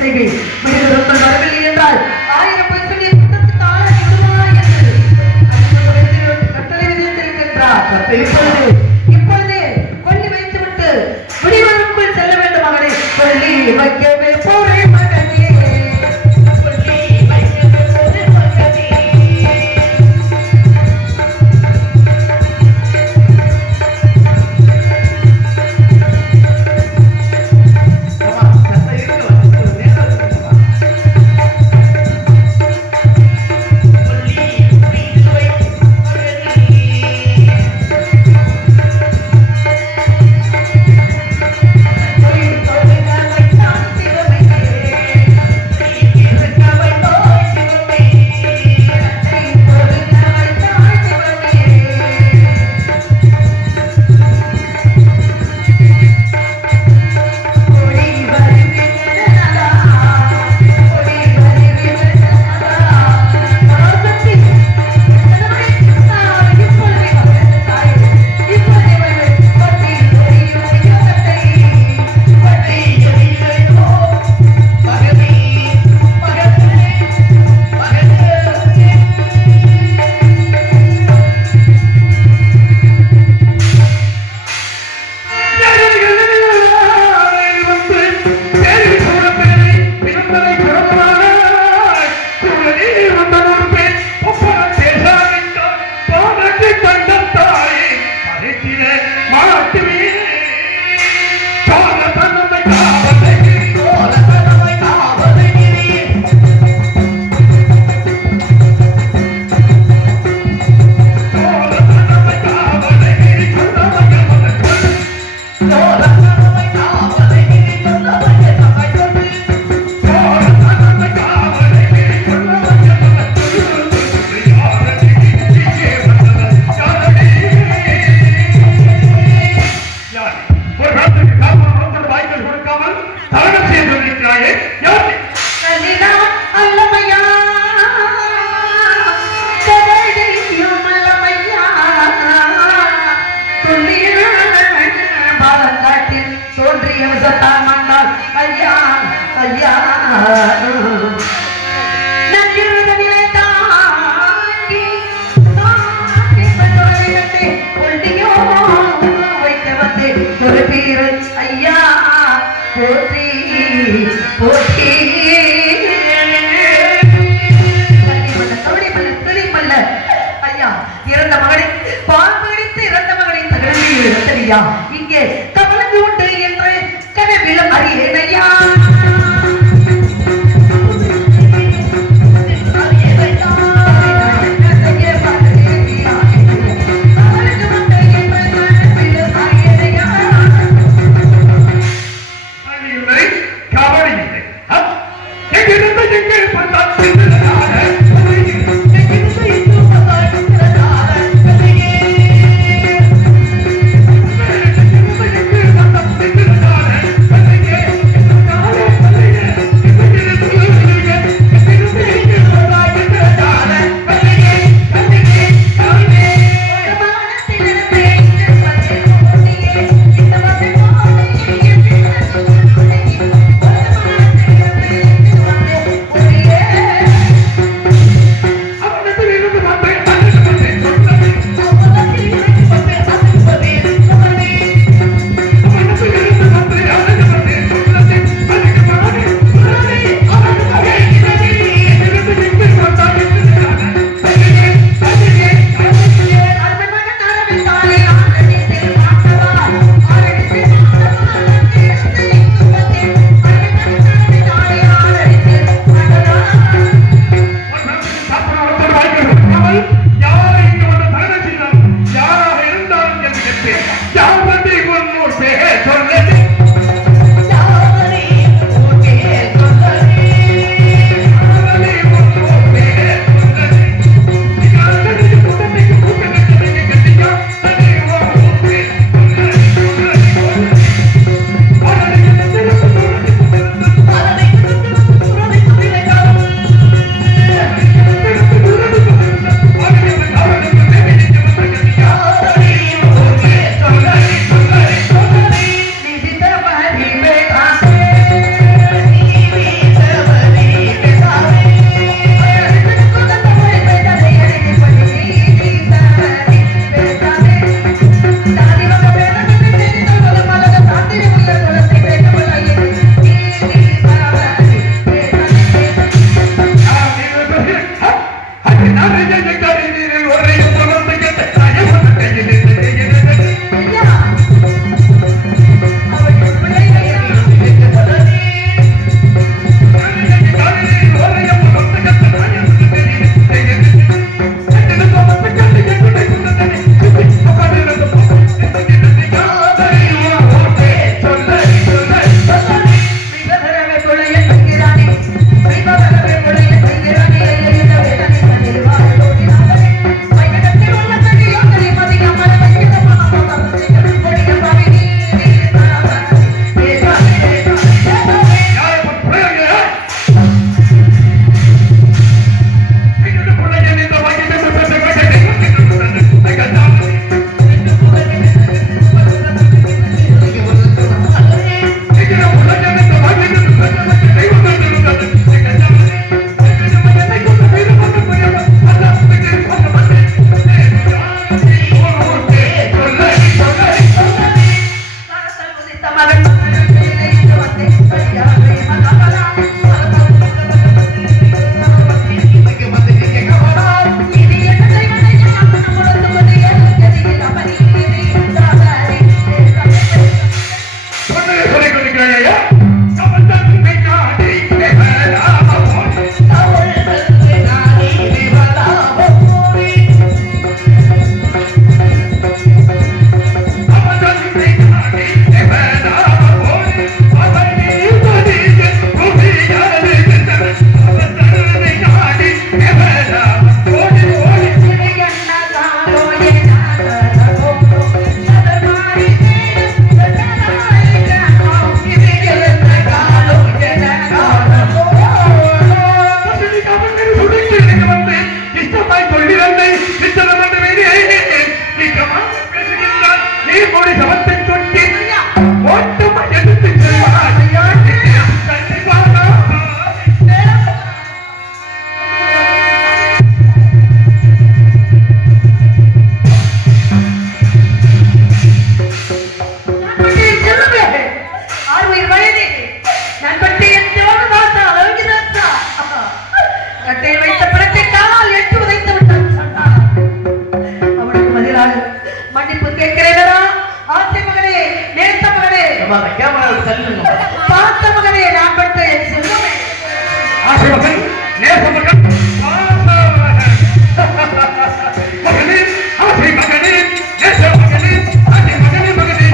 செய்கை விடுதல் வரவில்லை என்றால் 1000 பொய் சொல்லி குற்றத்துக்கு ஆளாகி விடுவாய் என்று கட்டளை விதித்திருக்கின்றார். இப்பொழுது கொல்லி வைத்துவிட்டு விடுவதற்குள் செல்ல வேண்டும். மகனை கொல்லி வைக்கவே போரே மகனே. இறந்த மகனை பாம்பிடித்து இறந்த மகனை தகவலில் எடுத்தறியா இங்கே கவலைக்கு உண்டு என்று கனவிலும் அறியேனையா. பார்த்த மகனே நான் பெற்ற என் செல்வமே ஆசை மகன் நேச மகன் மகனே ஆசை மகனே நேச மகனே ஆசை மகனே மகனே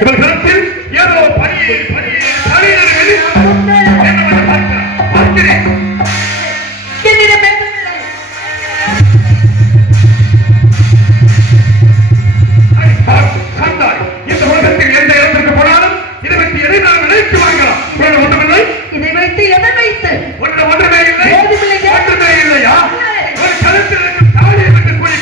இவர்களிடத்தில் ஏதோ இந்த உலகத்தில் எந்த இடத்திற்கு போனாலும் இதை வைத்து எதை நாம் நினைத்து வாங்கலாம். ஒன்றுமில்லை. இதை வைத்து எதை வைத்து ஒன்றுமே இல்லை. ஒன்றுமே இல்லையா? ஒரு கழுத்தில் இருக்கும் தாலியை விட்டு கூறி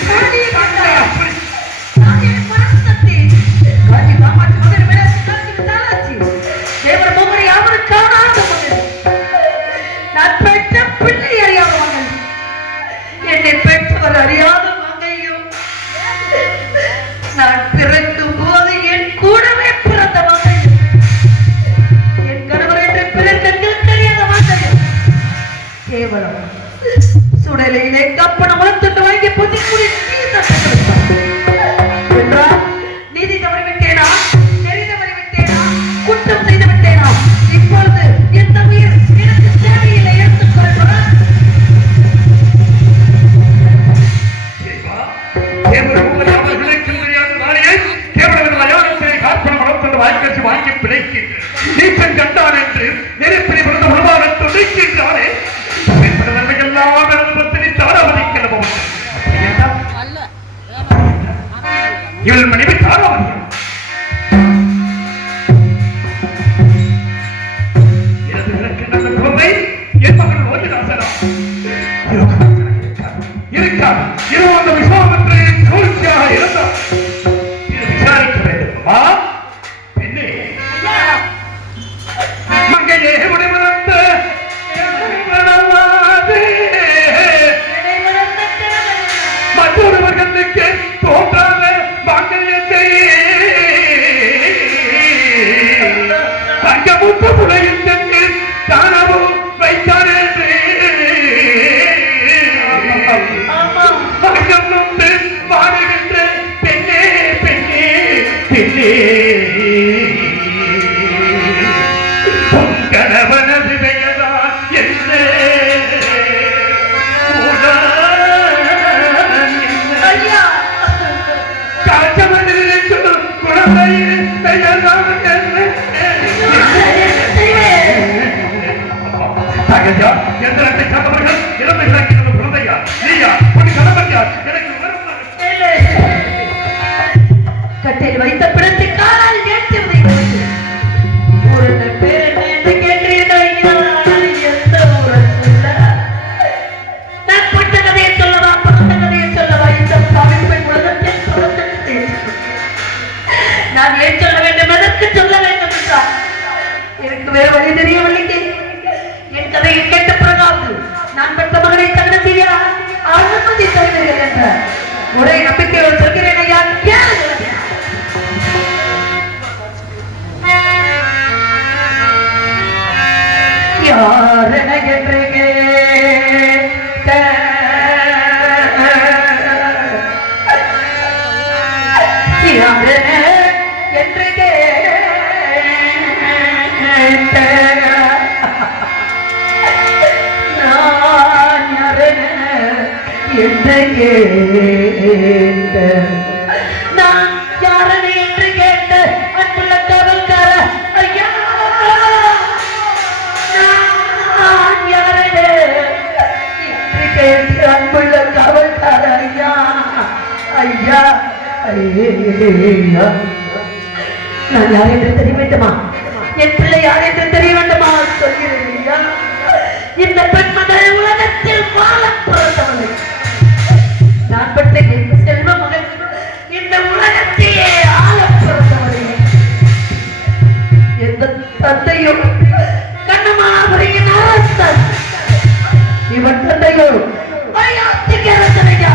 என்னை பெற்றவர் அறியாத மங்கையும் நான் பிறக்கும் போது என் கூடவே பிறந்த மங்கையும் என் கணவர் என்று பிறர் கண்கள் தெரியாத மங்கையும் கேவலம் சுடலிலே கப்பன முளத்துட்டு வாங்கி புதிக்குடி என்றால் நீதி தவறிவிட்டேனா, நெறி தவறிவிட்டேனா, குற்றம் செய்து விட்டேனா? இப்பொழுது இந்த உயிர் எனக்கு தேவையில்லை எடுத்துக்கொள்வதா? வாங்கி பிழைக்கின்ற நீச்சல் கண்டான் என்று நெருப்பினை பிறந்த உருவாக துணைக்கின்றானே இவள் மனைவி தாராவதி குழந்தை என் மகன் ரோஜிதாசனா இருக்கார். இது அந்த விசாரணையின் சூழ்ச்சியாக இருந்தார். இது விசாரிக்க வேண்டுமா? பெண்ணே மங்கையே முடிவந்த மற்றொருவர்களுக்கு தோன்றாத மாங்கல்யத்தை தங்கமுத்த புலையின் தென்னில் தானவும் வைத்தார் என்று அங்கமுண்டு வாடுகின்ற பெண்ணே பெண்ணே பெண்ணே கணவனது பெயர்தான் என்ன காச்சமனில் குழந்தையின் பெயர்தான் என்ன தகையா எந்திரத்தை சார்ந்தவர்கள் இறந்து கிடக்கிறது குழந்தையா நீயா ஒரு கணவன்யா எனக்கு கட்டில் வைத்த பிறந்து காலால் ஏற்றி உதைக்கிறது. ஒரு பேர் என்று கேட்டீர்கள். எந்த ஊரல்ல நான் பட்ட கதையை சொல்லவா, பட்ட கதையை சொல்லவா? இந்த தமிழ்ப்பை உலகத்தில் நான் ஏன் சொல்ல வேண்டும், எதற்கு சொல்ல வேண்டும் என்றால் எனக்கு வேறு வழி தெரியவில்லை. என் கதையை கேட்ட பிறகாவது நான் பெற்ற மகனை தகுந்த செய்ய அனுமதி தருகிறேன் என்ற ஒரே நம்பிக்கையோடு சொல்கிறேன் ஐயா. யாரென என்று கேட்ட என்று கேட்ட நான் யாரது என்று கேட்ட அன்புள்ள காவல்கார ஐயா நான் யாரது என்று கேட்ட அன்புள்ள காவல்கார ஐயா ஐயா ஐயா நான் யார் என்று தெரிய வேண்டுமா என் பிள்ளை யார் என்று தெரிய வேண்டுமா சொல்கிறேன் ஐயா இந்த பெண்மகள் உலகத்தில் வாழ பிறந்தவளை நான் பட்ட என் செல்வ மகன் இந்த உலகத்தையே ஆள பிறந்தவளை எந்த தந்தையும் கண்ணமாபுரியின் அரசன் இவன் தந்தையோ அயோத்திகரசனையா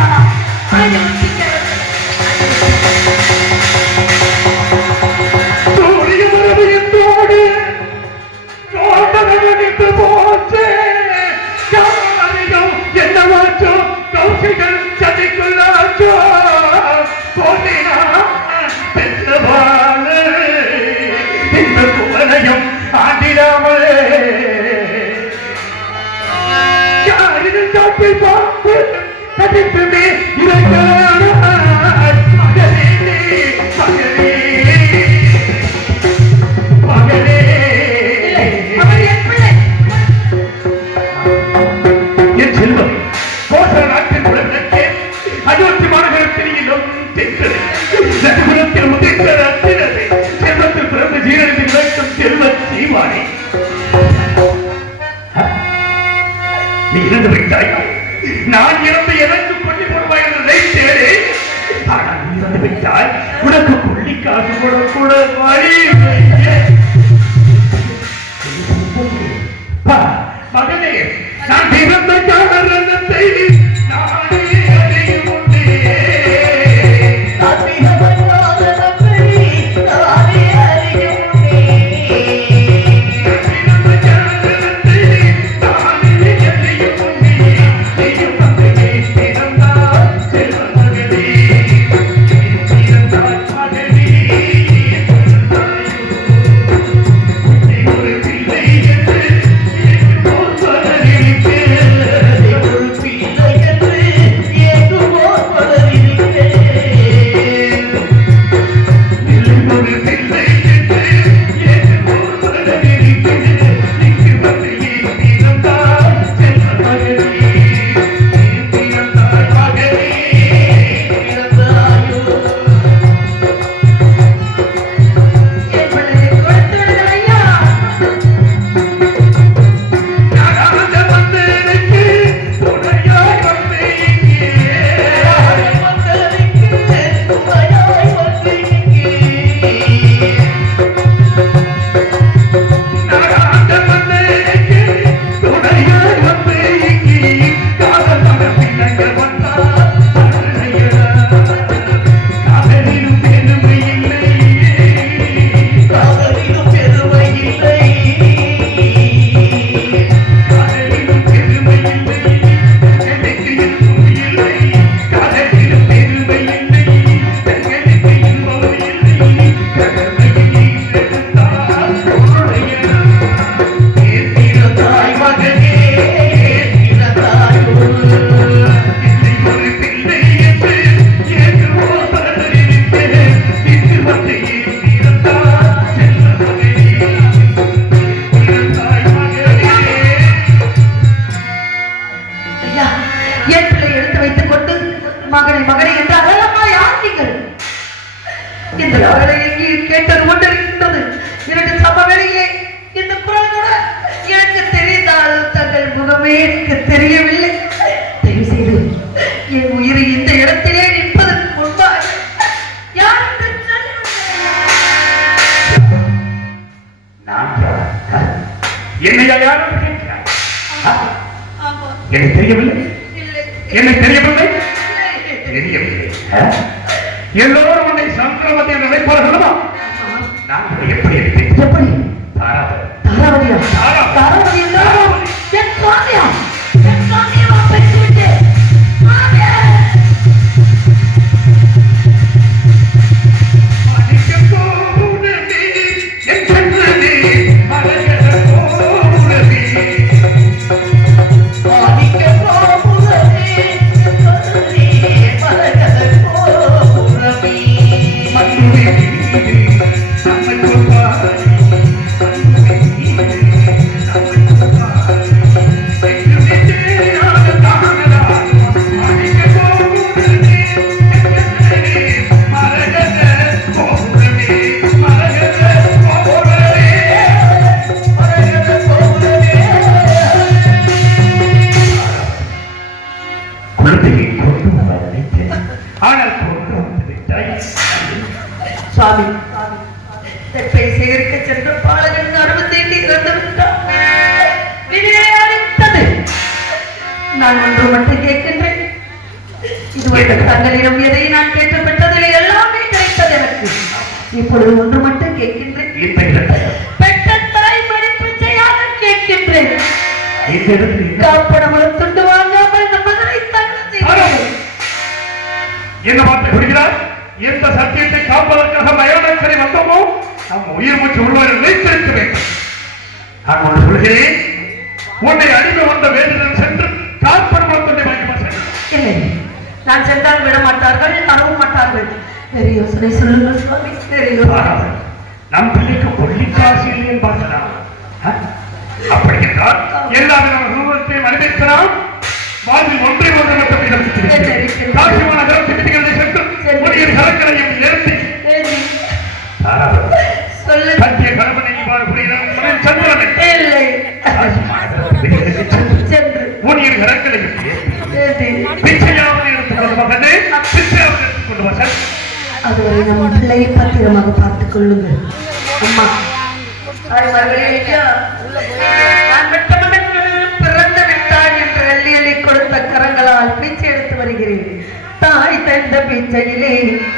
நான் இறந்து எனக்கு கொல்லி போடுவாய் என்று நினைத்தேனே ஆனால் நீ வந்து விட்டாய் உனக்கு கொல்லி காசு கூட வழி மகனே நான் இறந்த காரணத்தை நானே அறியும் கேட்டது கொண்டிருக்கின்றது. எனக்கு சம வேளையிலே இந்த குரல் கூட எனக்கு தெரிந்தாலும் தங்கள் முகமே எனக்கு தெரியவில்லை. தயவு செய்து என் உயிரை இந்த இடத்திலே நிற்பதற்கு முன்பாக யார் என்னையா யாரும் கேட்கிறார்? எனக்கு தெரியவில்லை, எனக்கு தெரியவில்லை, தெரியவில்லை. எல்லோரும் உன்னை சந்திரவதி என்று நினைப்பார்களா? நான் எப்படி எப்படி தாராவதியா தாராவதி என் சுவாமியா என் சுவாமியா பேசிவிட்டு ஆனால் கொண்டு வந்து விட்டாய். சுவாமி, தெப்பை சேகரிக்க சென்ற பாலகன் அருள் தேடி இறந்து விட்டார். விதியை அளித்தது. நான் ஒன்று மட்டும் கேட்கின்றேன். இதுவரை தங்களிடம் எதை நான் கேட்டுப்பட்டதில் எல்லாமே கிடைத்தது எனக்கு. இப்பொழுது ஒன்று மட்டும் கேட்கின்றேன். பெற்ற தாய் மடிப்பிச்சையாக கேட்கின்றேன். காப்படமும் துண்டு வாங்காமல் இந்த மகனை என்ன வார்த்தை கொடுக்கிறார்? எந்த சத்தியத்தை காப்பதற்காக மயானக்கரை வந்தோமோ நம் உயிர் மூச்சு உள்ளவரை வைத்திருக்க வேண்டும். நான் ஒன்று சொல்கிறேன், உன்னை அடிமை வந்த வேதிடம் சென்று காப்படமும் துண்டை வாங்கி இல்லை, நான் சென்றால் விட மாட்டார்கள், தரவும் மாட்டார்கள். வேறு யோசனை சொல்லுங்கள் சுவாமி. வேறு யோசனை. நம் பிள்ளைக்கு கொல்லிக்காசு இல்லை பார்க்கலாம். அப்படி என்றால் எல்லா விதமான ரூபத்தையும் அறிவிக்கலாம். வாழ்வில் ஒன்றை ஒன்று மட்டும் காசிமான கருத்துக்களை சென்று உடைய கலக்களையும் ஏற்றி கட்டிய கணவனை இவ்வாறு புரிகிறார். சந்திரன் இல்லை உடைய கலக்களையும் பிச்சையாவது எடுத்துக்கொண்டு மகனே, பிச்சையாவது எடுத்துக்கொண்டு வசன். அதுவரை நம்ம பிள்ளையை பத்திரமாக பார்த்துக் கொள்ளுங்கள். அம்மா பிறந்து விட்டான் என்று அள்ளி அள்ளி கொடுத்த கரங்களால் பிச்சை எடுத்து வருகிறேன். தாய் தந்த பிச்சையிலே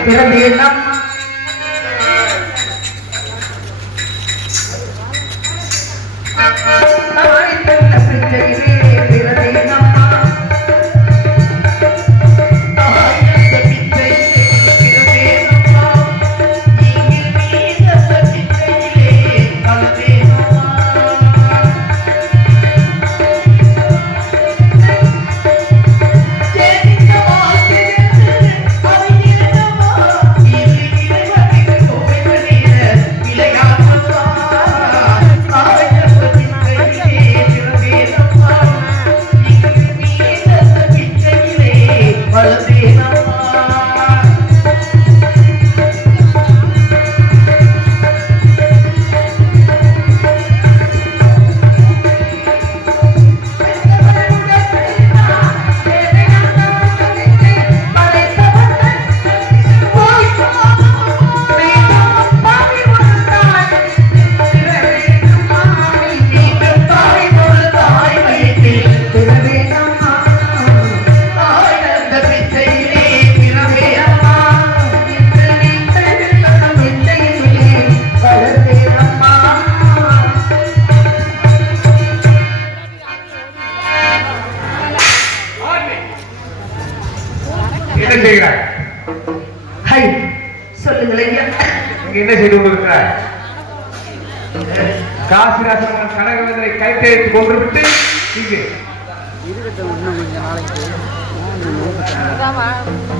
பிறந்தேன் அம்மா. தாய் தந்த பிச்சையிலே பிறந்தேன் அம்மா. என்ன செய்து கொண்டிருக்கிறார்? காசிராசன் கனகவேந்தனை கைத்தெழுத்து கொண்டு விட்டு இங்கே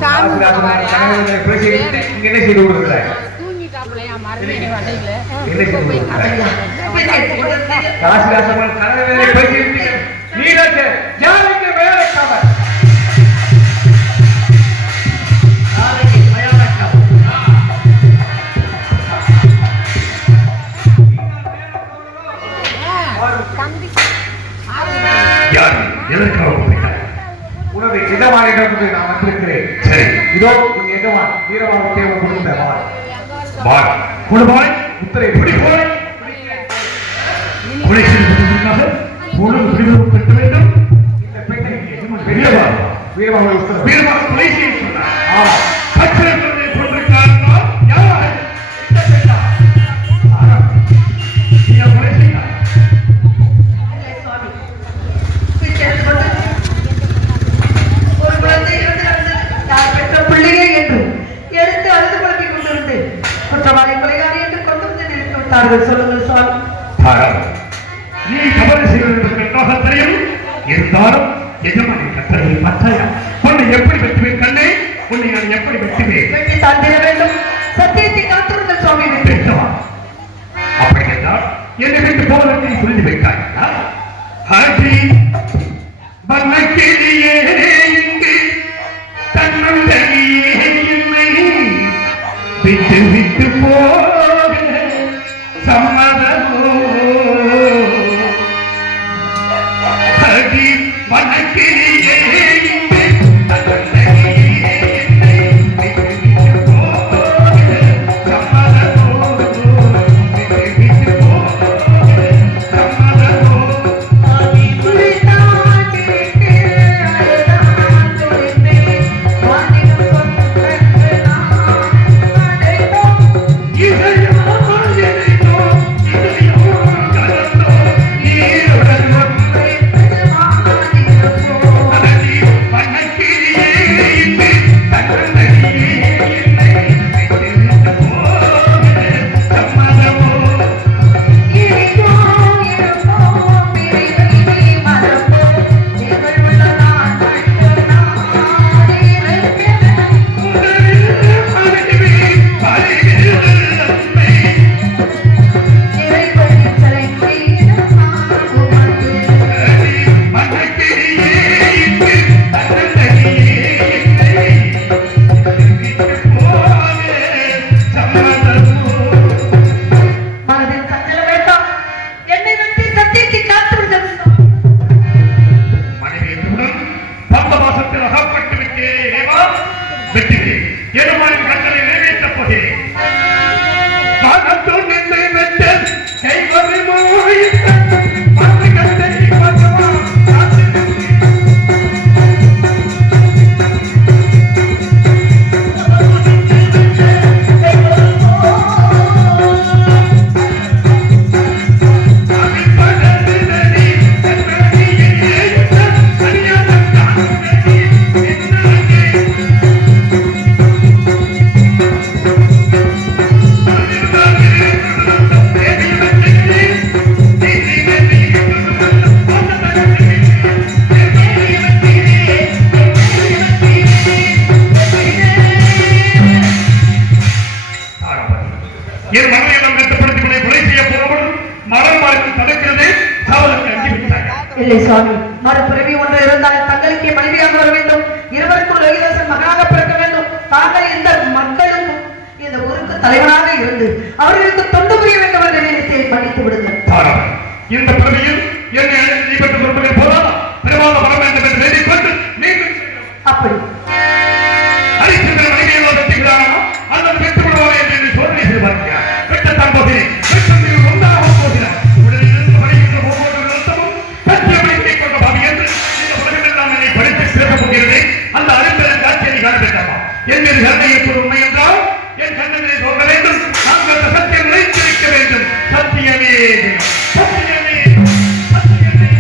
கனகவேந்தனை பேசிவிட்டு இங்க என்ன செய்து கொண்டிருக்கிறார்? காசிராசன் கனகவேந்தனை பேசிவிட்டு நீரஜ ஜாலிக்கு வேலைக்காமல் உனது இடமானிடம் நான் வந்திருக்கிறேன். சரி, இதோ உன் எஜமான் வீரமாக தேவை கொடுத்த குழுவாய் உத்தரை பிடிப்போய் கொலை செய்வதற்காக பொழுது விடுதலை பெற்ற வேண்டும். இந்த பெண்ணை வீரமாக கொலை செய்ய சொன்னார். கச்சரங்களை கொண்டிருக்கிறார்களா? யார் கொலை செய்தார்? பிள்ளையே என்று எடுத்து அழுது குழப்பிக் கொண்டிருந்தேன். குற்றவாளி கொலைகாரி என்று கொண்டு வந்து நிறுத்தி விட்டார்கள். சொல்லுங்கள் சுவாமி. நீ தவறு செய்வதற்கு நோக தெரியும். இருந்தாலும் எஜமானி கத்தரை மற்றையா உன்னை எப்படி வெட்டுவேன் கண்ணே? உன்னை நான் எப்படி வெட்டுவேன்? வெட்டி தாண்டிட வேண்டும். சத்தியத்தை காத்திருந்த சுவாமி வெட்டவா? அப்படி என்றால் என்னை விட்டு போவதற்கு நீ புரிந்து வைத்தாய். ஹரி வண்ணக்கிளியே இங்கு தன்னந்தனியே என்னை விட்டு விட்டு போக சம்மதமோ? ஹரி வண்ணக்கிளியே இங்கு தன்னந்தனியே என்னை தலைவனாக இருந்து அவர்களுக்கு தொண்டு புரிய வேண்டும் என்ற நினைத்தை மன்னித்து விடுங்கள். இந்த பிறவியில் என்னை அழைத்து நீ பெற்று கொடுப்பதில் போதாதா பெருமாத வர வேண்டும் என்று வேண்டிக் கொண்டு மீண்டும் அப்படி அரிச்சந்திர மனைவியோடு வெட்டுகிறானா அல்லது வெட்டு விடுவாரா என்று சோதனை செய்து பார்க்கிறார். வெட்டத்தான் போகிறேன், வெட்டத்தில் ஒன்றாக போகிறார். உடலில் இருந்து வருகின்ற ஒவ்வொரு நிறுத்தமும் சத்தியமைத்தை கொண்ட பாவி என்று இந்த உலகமெல்லாம் என்னை படித்து பேசப் போகிறது. அந்த அறிந்ததன் காட்சியை காண வேண்டாமா? என் மீது கருணையற்ற உண்மை என்றால் என் கண்ணனை தோன்ற வேண்டும். நாங்கள் அந்த சத்தியம் நிலைத்திருக்க வேண்டும். சத்தியமே சத்தியமே சத்தியமே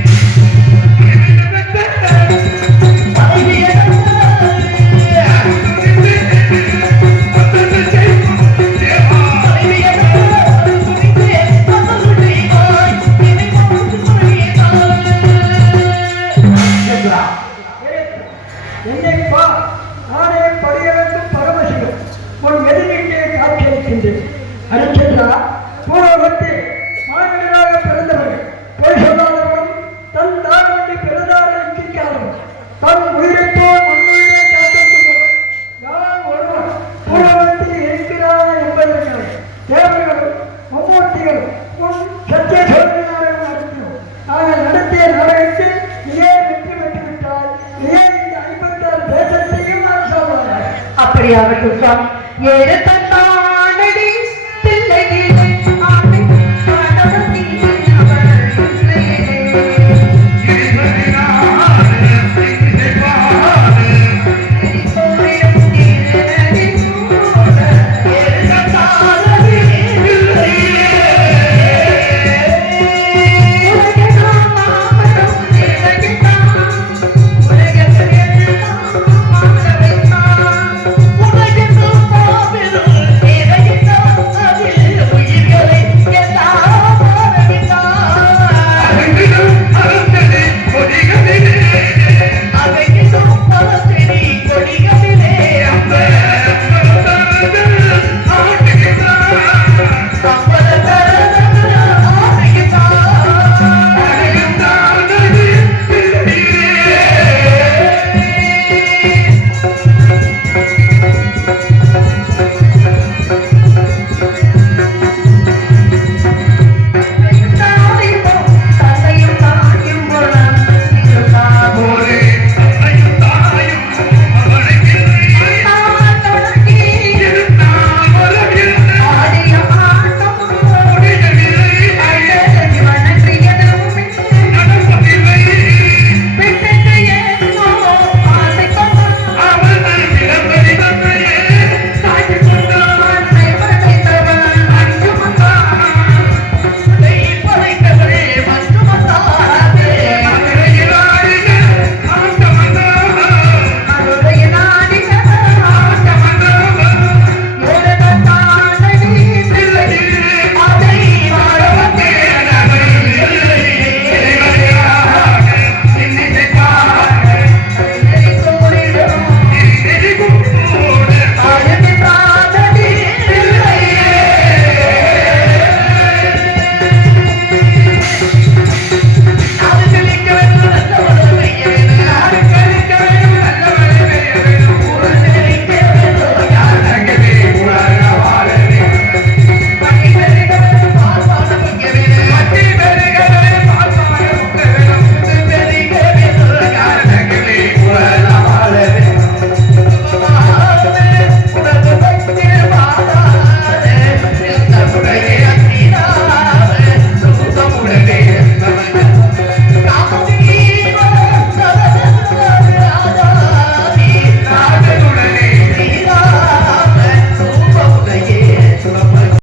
என்னைப்பா நானே படியளக்கும் பரமசிவன் உன் எதிரிலே காட்சியளிக்கின்றேன். அரிச்சந்திரா, பூர்வத்தில் மாநிலராக பிறந்தவர்கள் பொய் சொல்லாதவரும் தன் தாழ்வண்டி பிறந்தாரை சிக்காதவன் தன் உயிரைப்போல் முன்னுயிரை காத்திருப்பவன் நான் ஒருவன் பூர்வத்தில் இருக்கிறான் என்பதற்காக தேவர்களும் மும்மூர்த்திகளும் உன் சத்திய சோதனை நாடகம் நடத்தினோம். நாங்கள் நடத்திய நாடகத்தில் நீயே வெற்றி பெற்றுவிட்டால் நீயே இந்த 56 தேசத்தையும் அரசாங்க. அப்படியாகட்டும் சுவாமி. என் இடத்தால்